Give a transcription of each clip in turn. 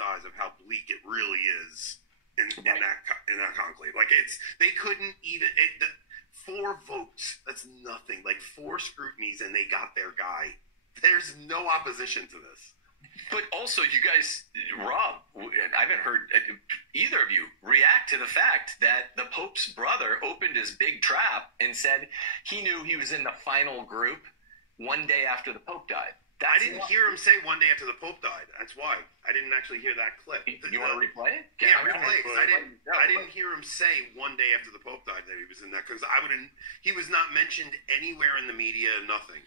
eyes of how bleak it really is in that conclave. Like they couldn't even 4 votes. That's nothing. Like 4 scrutinies, and they got their guy. There's no opposition to this. But also, you guys, Rob, I haven't heard either of you react to the fact that the Pope's brother opened his big trap and said he knew he was in the final group one day after the Pope died. I didn't hear him say one day after the Pope died. That's why. I didn't actually hear that clip. You want to replay it? Yeah, replay it. Because I didn't hear him say one day after the Pope died that he was in that. Because he was not mentioned anywhere in the media, nothing.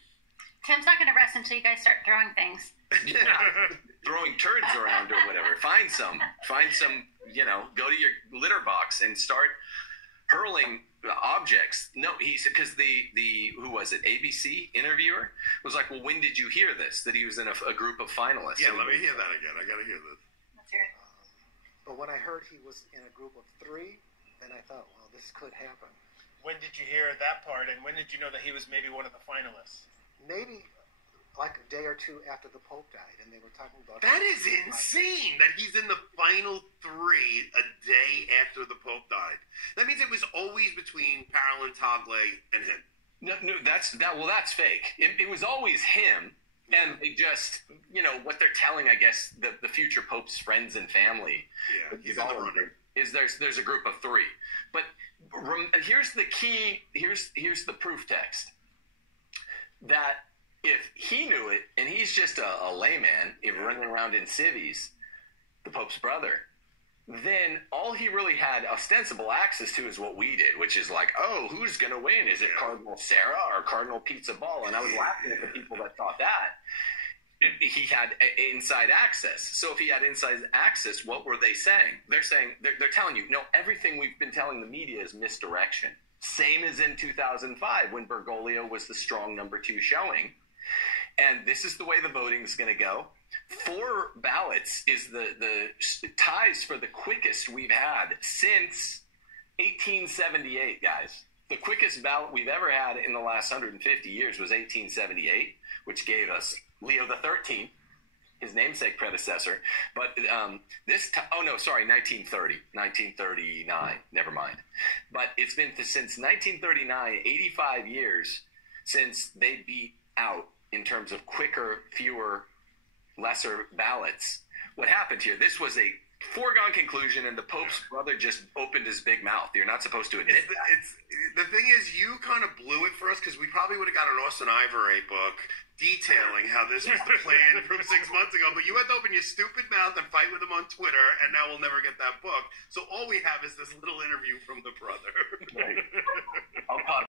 Tim's not going to rest until you guys start throwing things. Yeah. Throwing turds around or whatever. Find some, go to your litter box and start hurling objects. No, because the who was it, ABC interviewer was like, well, when did you hear this, that he was in a group of finalists? Yeah, let me hear that again. I got to hear this. Let's hear it. But when I heard he was in a group of 3, then I thought, well, this could happen. When did you hear that part, and when did you know that he was maybe one of the finalists? Maybe like a day or 2 after the Pope died, and they were talking about... That is insane that he's in the final 3 a day after the Pope died. That means it was always between Parolin, Tagle, and him. No, that's fake. It was always him, and they just, what they're telling, I guess, the future Pope's friends and family. Yeah, he's on the runner. Is there's a group of 3. But here's the key, here's the proof text. That if he knew it, and he's just a layman running around in civvies, the Pope's brother, then all he really had ostensible access to is what we did, which is like, oh, who's going to win? Is it Cardinal Sarah or Cardinal Pizza Ball? And I was laughing at the people that thought that. He had inside access. So if he had inside access, what were they saying? They're saying, they're telling you, no, everything we've been telling the media is misdirection. Same as in 2005 when Bergolja was the strong number 2 showing. And this is the way the voting is going to go. 4 ballots is the ties for the quickest we've had since 1878, guys. The quickest ballot we've ever had in the last 150 years was 1878, which gave us Leo the 13th, his namesake predecessor. But 1930, 1939, never mind. But it's been since 1939, 85 years since they beat out in terms of quicker, fewer, lesser ballots. What happened here? This was a foregone conclusion, and the Pope's brother just opened his big mouth. You're not supposed to admit that. The thing is, you kind of blew it for us because we probably would have got an Austin Ivory book detailing how this was the plan from 6 months ago. But you had to open your stupid mouth and fight with him on Twitter, and now we'll never get that book. So all we have is this little interview from the brother. Right.